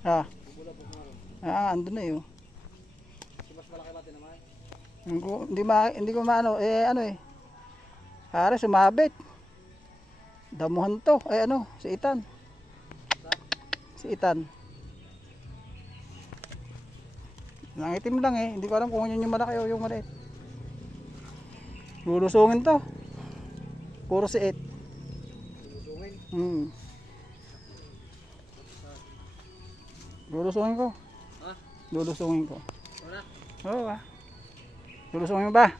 Ah. Andun na yun. Mas malaki ba tinamay? Hindi ko maano, ano eh. Pare, sumabit. Damuhan to. Si Itan. Si Itan. Nangitim lang eh. Hindi ko alam kung yun yung malaki o yung maliit. Lulusungin to. Puro si It. Lulusungin? Lulusungin ko. Ha? Lulusungin ko. Wala? Oo Lulusungin mo ba?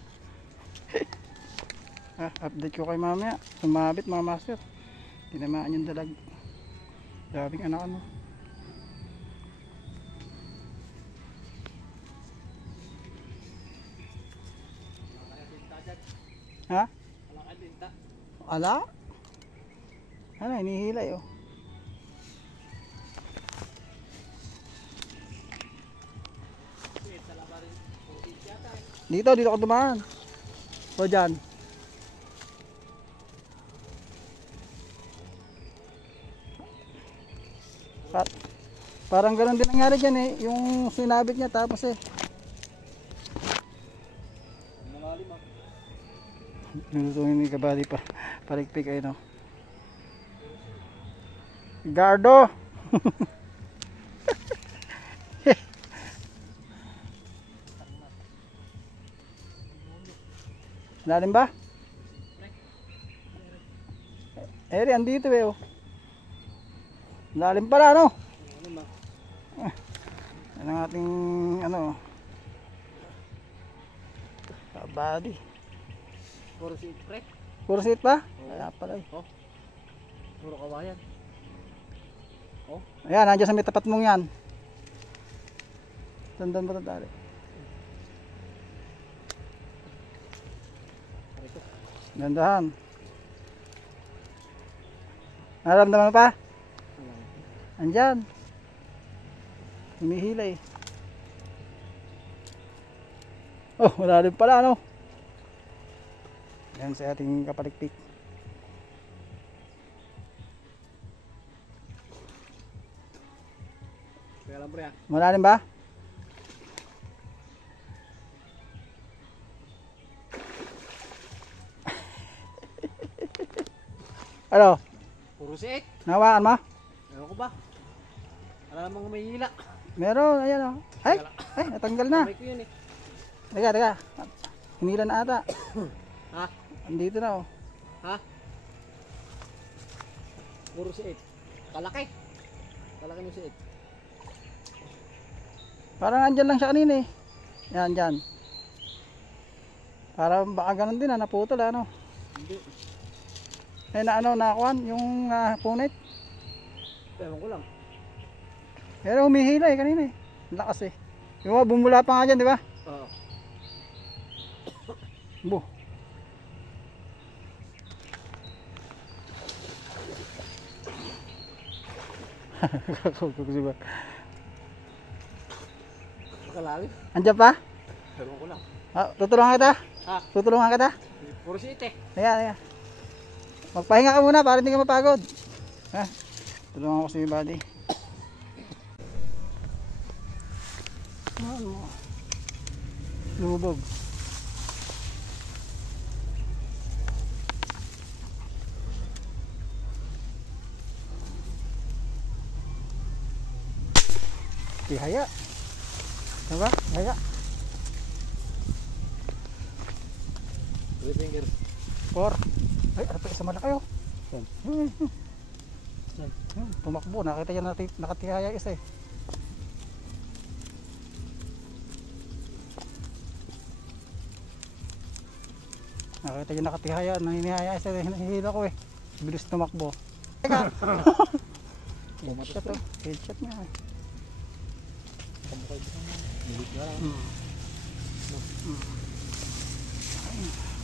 Update ko kay mamaya. Sumabit mga master. Tinamaan yung dalag. Daming anak ano. Ha? Ala? Ano, hinihilay oh. Dito ako dumaan. O dyan. Parang ganoon din nangyari dyan eh. Yung sinabit niya tapos eh. Nusungin ni kabady pa. Palikpik ay no. Gardo! Lalim ba? Eri, andito eh oh. Lalim pala no? Yan ang ating ano kabady. Puro siit pre. Puro siit pa? Kaya pala eh. Oh. Puro kawayan. Oh. Ayan, nandiyan sa may tapat mong yan. Tandaan mo tandaan. Gandahan. Naramdaman mo pa? Andyan. Humihila eh. Oh, wala rin pala ano. Yan sa ating kapalikpik. Kaya lang pre ha. Malalim ba? Ano? Puro siit. Nawaan mo? Ewan ko ba? Wala namang mahihila. Meron, ayan o. Ay, natanggal na. Kamay ko yun eh. Teka. Hinila na ata. Ha? Andito na o. Ha? Puro siit. Kalaki. Kalaki mo siit. Parang andyan lang siya kanina eh. Yan, dyan. Parang baka ganun din naputol ano. Hindi. Nakuhan yung punit. Ewan ko lang. Pero humihila eh kanina eh. Lakas eh. Yung mga bumula pa nga dyan, di ba? Oo. Buh. Makalalim. Andyan pa? Ewan ko lang. Tutulungan kita? Ha? Tutulungan kita? Puro siit eh. Ayan. Magpahinga ka muna para hindi ka mapagod. Tulungan ko si buddy. Lubog. Tihaya. Diba? Tihaya. 3 fingers. 4. Ay, ano pa isa malaki oh. Tumakbo, nakita niya nakatihaya isa eh. Nakita niya nakatihaya, naninihaya isa, hinihila ko eh. Bilis tumakbo. Teka! Headshot oh, headshot niya eh.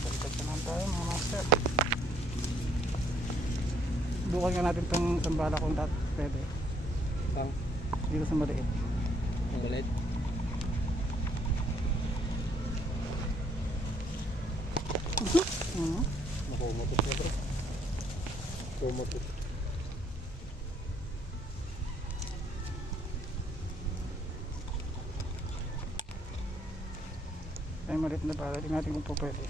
Baliktad naman tayo mga master. Bukan nga natin itong sambala kung pwede. Pang? Dito sa maliit. Ang galit? Nakumotos na bro. Kumotos. May malit na bala. Tingnan natin kung po pwede.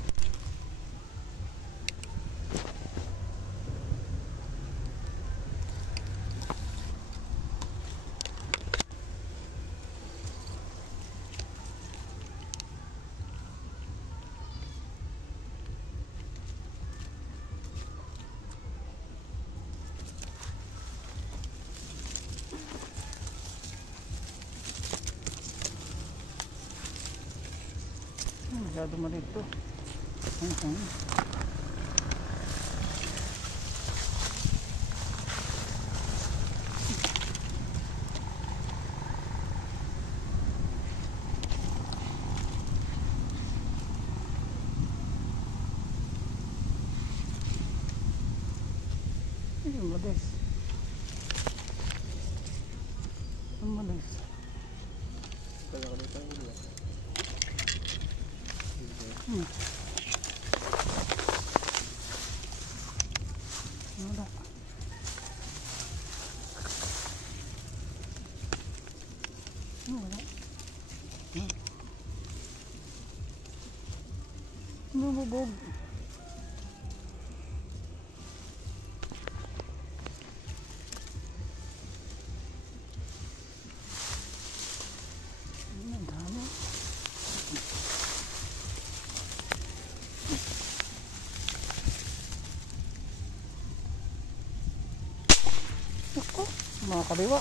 Masyado maliit to. Ang malis. Ang malis. Wala. Wala. Lumubog. Ang dami. Ako, mga kaliwa.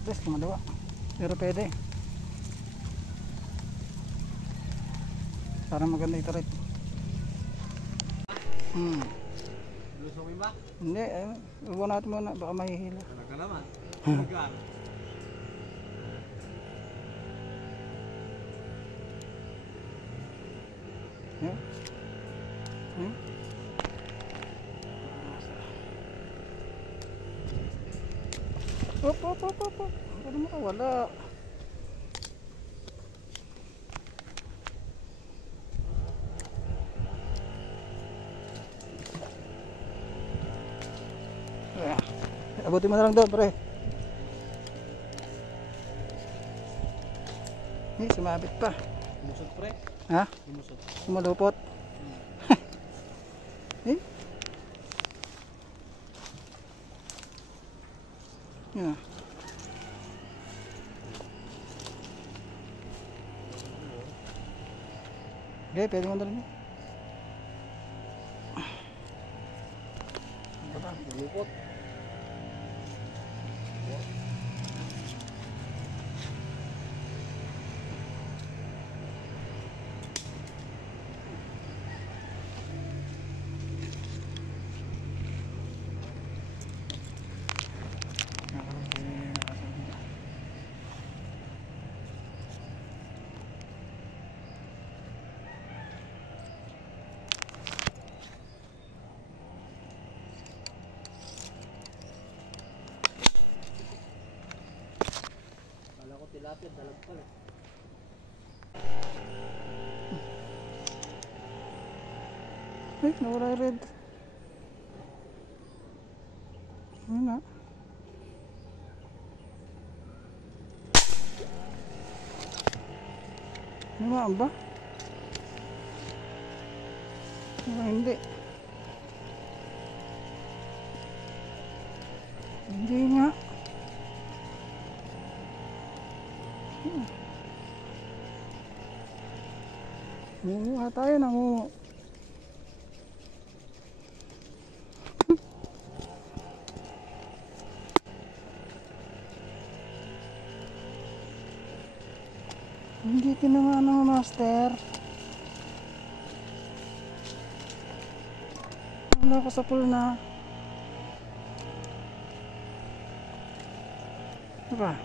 Plus, kumaliwa. Pero pwede. Parang maganda ito rin. Lusungin ba? Hindi, huwag natin muna. Baka mahihila. Talaga naman. Magaan. Yeah. Op. Ano makawala? Abutin mo na lang doon, pre. Sumabit pa. Umusot pre. Ha? Umusot. Sumalupot. Yeah. Okay, pwede mo na rin. Lupot. Tilapia, dalag pala. Ay, nawala yung red. Ano na? Namaan ba? Hindi. Hindi nga. Nangunguha tayo, nangunguha. Hindi tinamaan ng master. Wala ko sa pool na. Diba?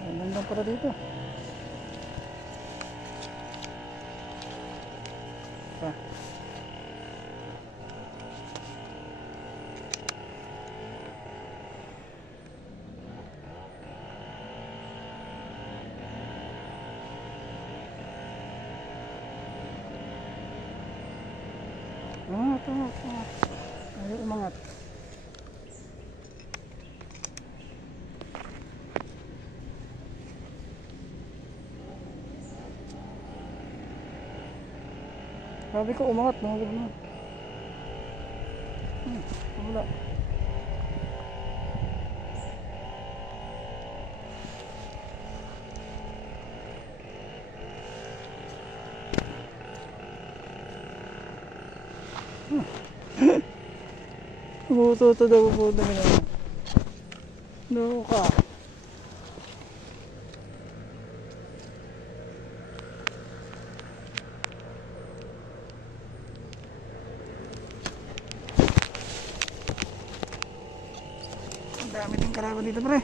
Ay, nandang pala dito. Pa. Umangat. Ayaw umangat. Sabi ko umangat, mahulog na. Wala. Buto daw po na. No ka. Ang dami din kalaban dito, pre.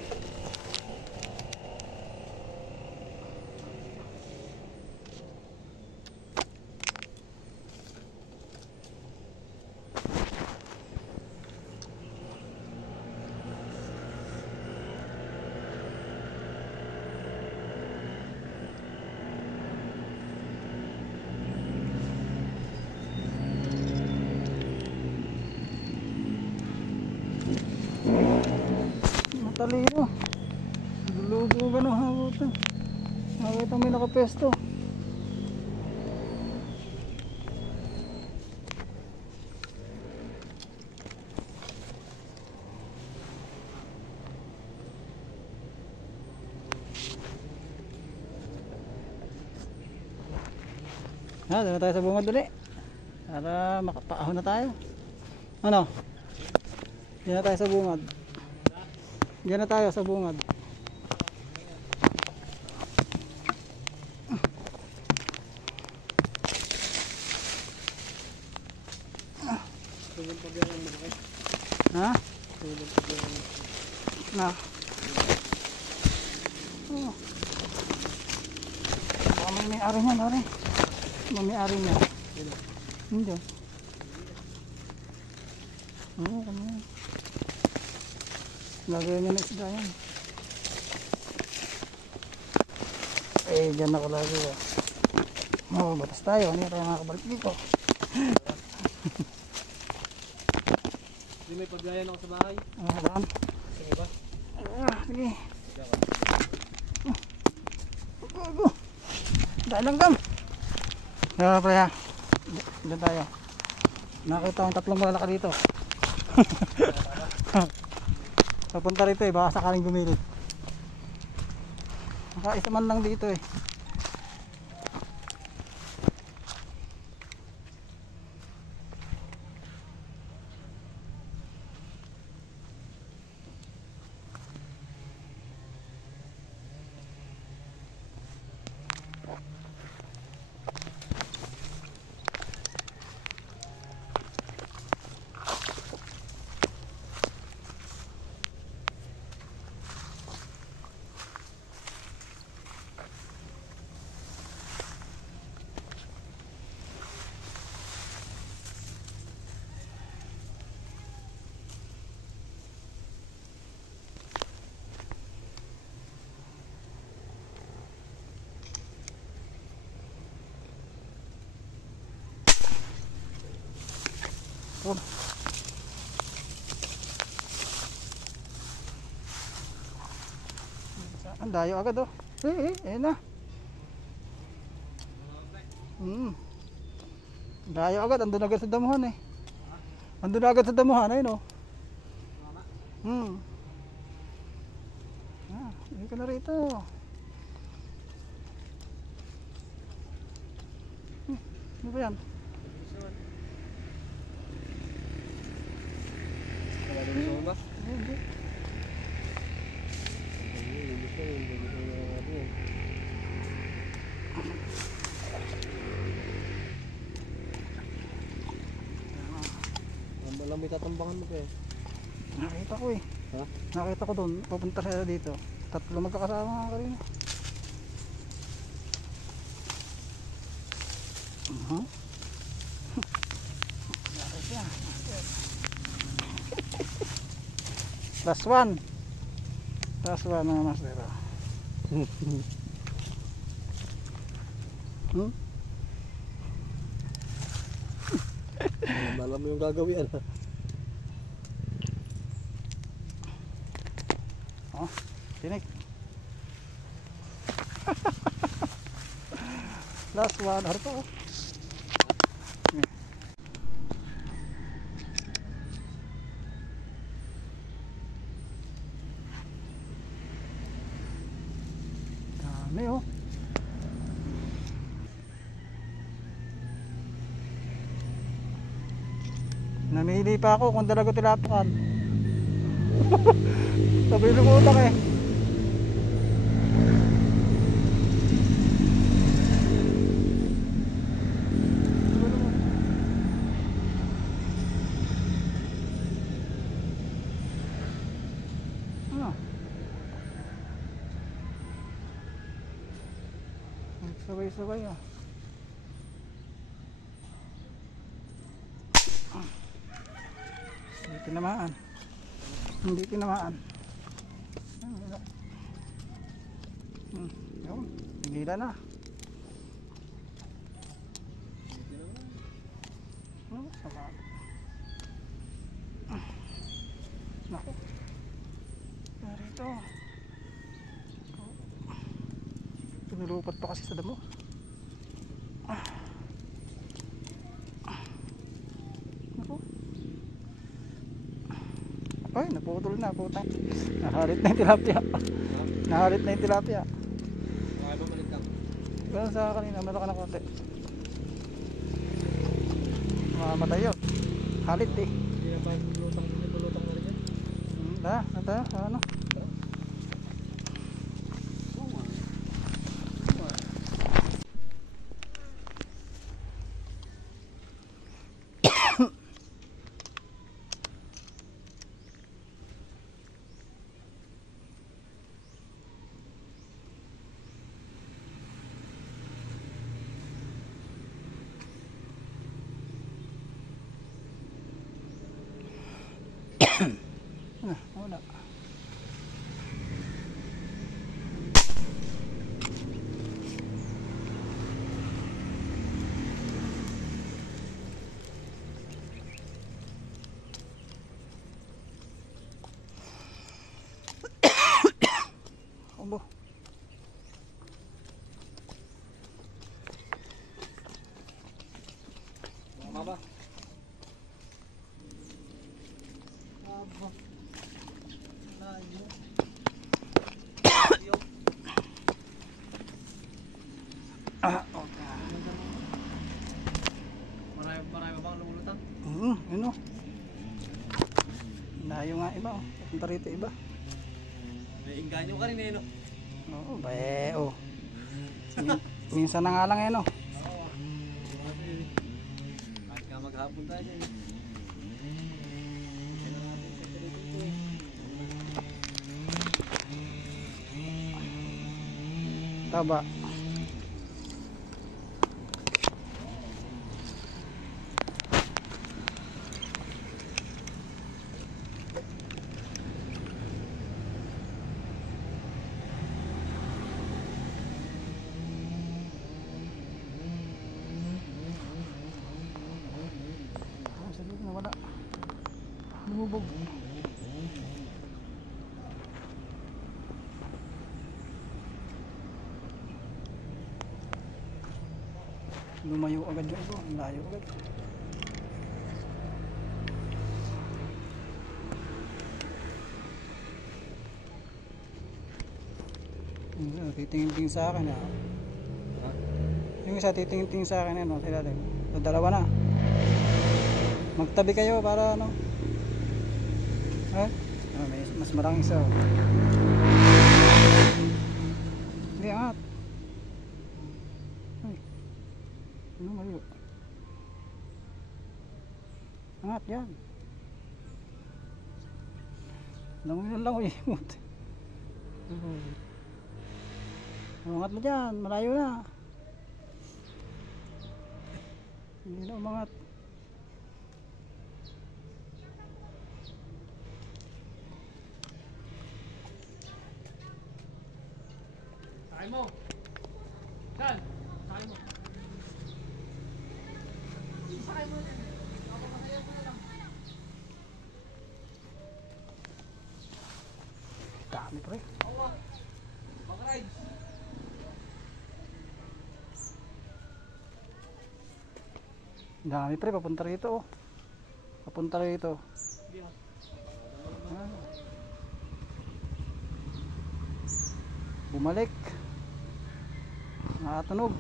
Matalino. Lulubo ka ng hagutan. Hagutan may nakapesto. Doon na tayo sa bungad ulit. Para makapaahon na tayo. Ano? Diyan na tayo sa bungad. Diyan na tayo sa bungad. Ha? Na. Oh. Baka may-ari niya, pare. May-ari niya. Hindi. Oo, kami. Lagay niya na isda yan. Eh, dyan ako lagi. Oo, batas tayo. Hindi tayo makakabalik dito. Hindi may paglayan ako sa bahay. Saan? Sige ba? Sige. Go. Dahil lang gam. Kaya pre ha. Diyan tayo. Nakita akong tatlong malalaki dito. Papunta rito eh, baka sakaling gumilit. Nakaisa man lang dito eh. Oh. Ang dayo agad oh. Eh na. Dayo agad, andun agad sa damuhan eh. Andun agad sa damuhan, ayun oh. Hindi ka na rito. Ano ba yan? Wala ba? Hindi. Ang may tatambangan mo kayo. Nakita ko eh. Ha? Nakita ko doon, papunta sila dito. Tatlo magkakasama nga kanina. Laki siya. Plus one. Plus one mga master. Alam mo yung gagawin. Oh, tinik. Last one, harto. Dami oh. Namili pa ako kung dalago tilapakan. Sabi lumutak eh. Ano? Sabay-sabay ah. Hindi tinamaan. Hindi tinamaan. Yun, tigilan na. Sama. Naku. Narito. Pinulupat pa kasi sa damo. Naku. Ay, naputol na, putang. Naharit na yung tilapia. Naharit na yung tilapia. Ay, bumalik ka. Ganun sa kanina, malaki na konti. Mamamatay yun. Halit eh. Hindi na pa lutang na rin yan. Nata, ano? Wala. Obo. Mama. Okay. Marami bang lumulutang? Yun o. Layo nga iba o. Punta rito iba. May inganyo ka rin eh, no? Oo, bae o. Minsan na nga lang eh no. Oo. Kahit nga maghapon tayo eh. Taba. Sige, nawala. Lumubog. Lumayo agad yung iba, layo agad. Titingin-tingin sa akin yung isa titingin-tingin sa akin ano, sila din. So, dalawa na. Magtabi kayo para ano. May mas maraming isa. Hindi, angat. Ay. Ano mayo? Angat yan. Langoy lang uy. Umangat mo dyan, malayo na. Hindi na umangat. Sakay mo! Saan? Sakay mo! Sakay mo! Dami pre. Dami pre, papunta rito oh. Papunta rito. Ah. Bumalik. Nakatunog.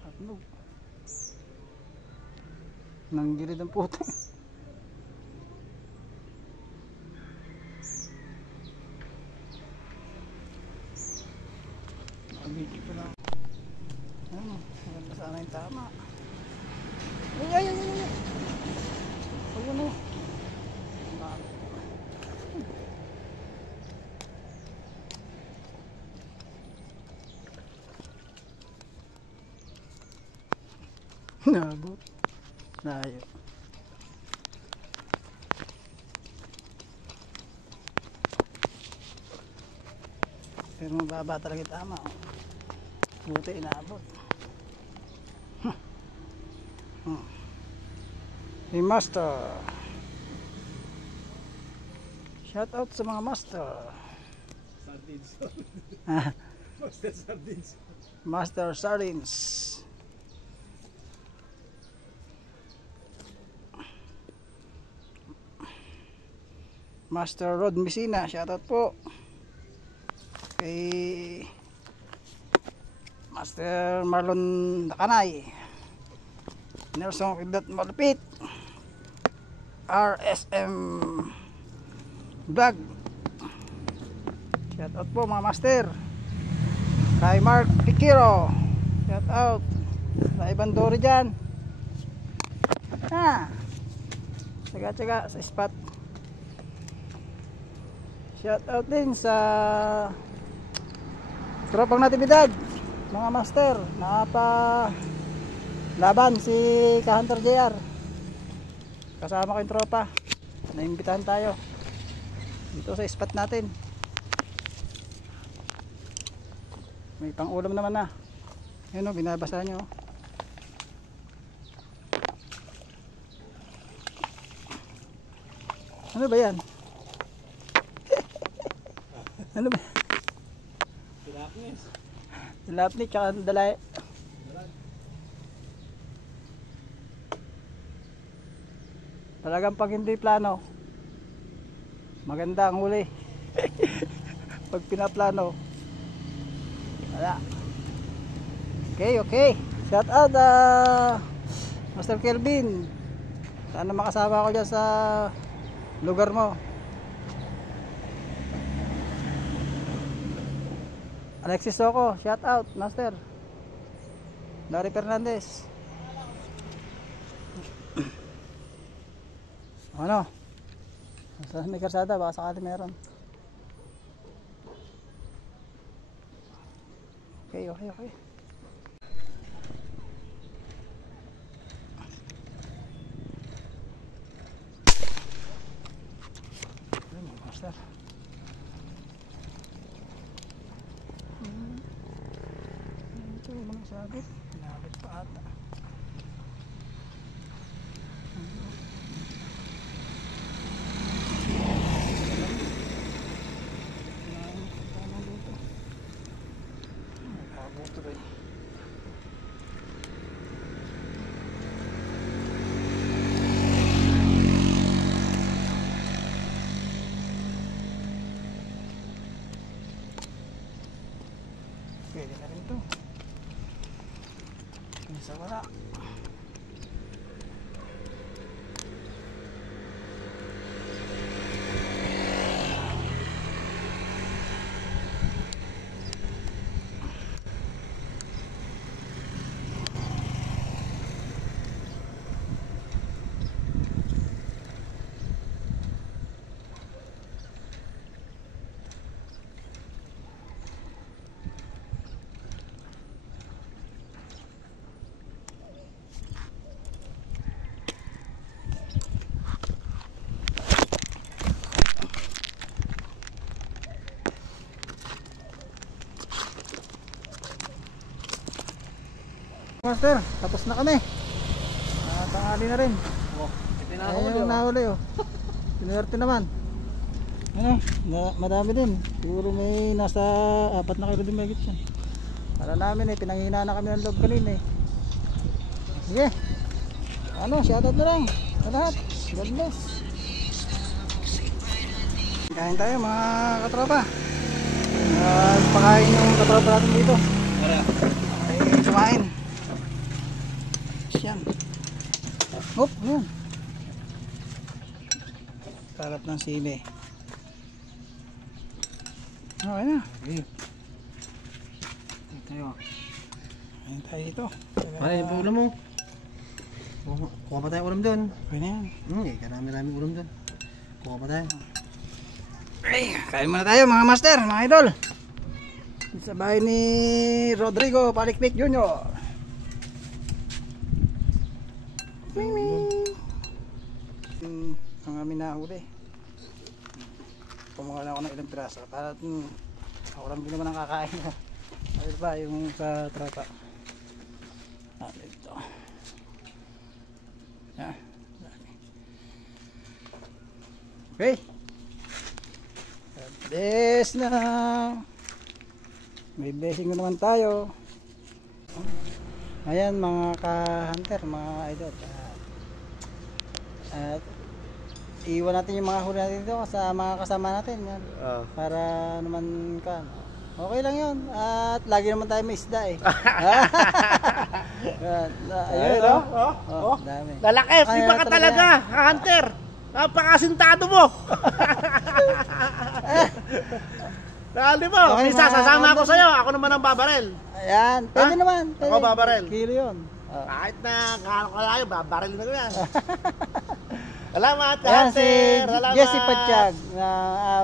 Nakatunog. Nanggilid ang puto. Nakabiki pa lang. Ano, maganda sana yung tama. Ay. Huwag mo. Nabot. Layo. Pero mababa talaga tama. Buti inaabot. Hey master. Shout out sa mga master. Sardines. Ah, Master Sardines. Master Sardines. Master Rod Messina, shout out po. Kay Master Marlon Dakanay. Nelson Kidlat Malupit. RSM Vlog. Shout out po mga master. Kay Mark Pikiro. Shout out. Sa ibang dori dyan. Tsaga-tsaga sa spot. Shout out din sa tropang natibidad. Mga master. Nakapa laban si Kahunter JR. Kasama ko yung tropa. Naimbitahan tayo dito sa spot natin. May pang ulam naman na. Yun o, binabasa nyo. Ano ba yan? Ano ba? Tilapnis. Tilapnik tsaka dalay. Talagang pag hindi plano, maganda ang huli. Pag pinaplano, wala. Okay. Shout out Master Kelvin. Sana makasama ko dyan sa lugar mo. Alexis Soco, shout out Master. Larry Fernandez. Ano? Sa may karsada, baka sakali meron. Okay. Ano, Master? Ito yung mga sabit. Pinabit pa ata. Pwede na rin ito. Isa wala. Master, tapos na kami. Tanghali na rin. Oh, Ayun yung nahuli oh. Sinuwerte naman. Ano, madami din. Siguro may nasa 4 na kilo din mahigit yan. Para namin eh, pinanghina na kami ng loob kanina eh. Sige. Ano, shoutout na lang sa lahat. God bless. Kain tayo mga katropa. Pakain yung katropa natin dito. Ay, kumain. Yan. Hop, yan. Sarap ng sili. Okay na. Okay. Tayo. Ayun tayo dito. Ay, yung ulam mo. Kuha pa tayo ulam doon. Okay na yan. Karami-rami ulam doon. Kuha pa tayo. Ay, kain muna tayo mga master, mga idol. Sa bahay ni Rodrigo Palikpik Jr. Ang amin nahuli. Kumuha lang ako ng ilang piraso para ako lang din naman ang kakain. Ayun ba yung sa tropa. Ito. Yan. Okay. Bless na. May blessing ko naman tayo. Ayan mga ka-hunter, mga idol. At iwan natin yung mga huli natin dito sa mga kasama natin yan. Para naman okay lang yun. At lagi naman tayo may isda eh. Ayun oh. Dami. Lalaki, di ba ka talaga, hunter? Napakasintado mo. Dali mo, Okay, minsan mga sasama ako hunter. sa'yo, ako naman ang babarel. Ayan, pwede naman. Pwede. Ako babarel. Kilo yun. Kahit na kano ko layo, babarel na ko yan. Salamat, Ayan si hunter. Salamat. Jesse Patsyag na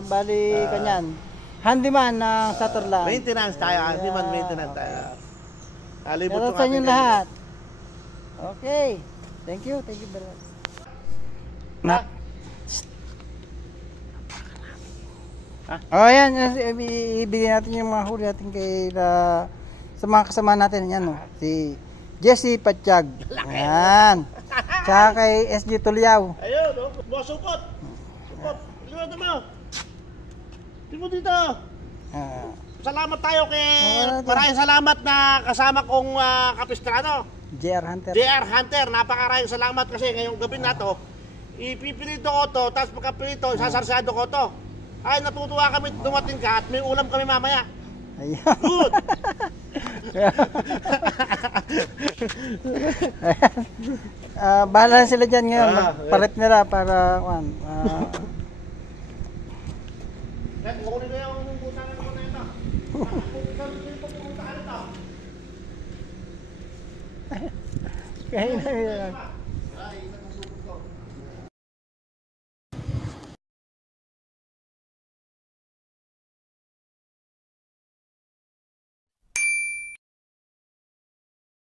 bali kanyan. Handyman ng Saturland. Maintenance tayo, hindi man maintenance tayo. Alibot Shoutout sa inyo lahat. Okay. Thank you very much. Oh, yan. Ibigay natin yung mga huli natin kay sa mga kasama natin. Yan, oh. Si Jesse Patsyag. Yan. Tsaka kay SG Tulyaw. Ayun, no? Sukot. Sukot. Liwata mo. Tingnan mo dito. Salamat tayo kay... Maraming salamat na kasama kong kapistrano. JR Hunter. JR Hunter. Napakaraming salamat kasi ngayong gabi na to. Ipipilito ko to, tapos pagkapilito, sasarsado ko to. Ay, natutuwa kami dumating ka at may ulam kami mamaya. Ayan. Good! Bahala sila dyan ngayon. Magpalit nila para... Kukunin ko yung butangan ko na ito. Kaya na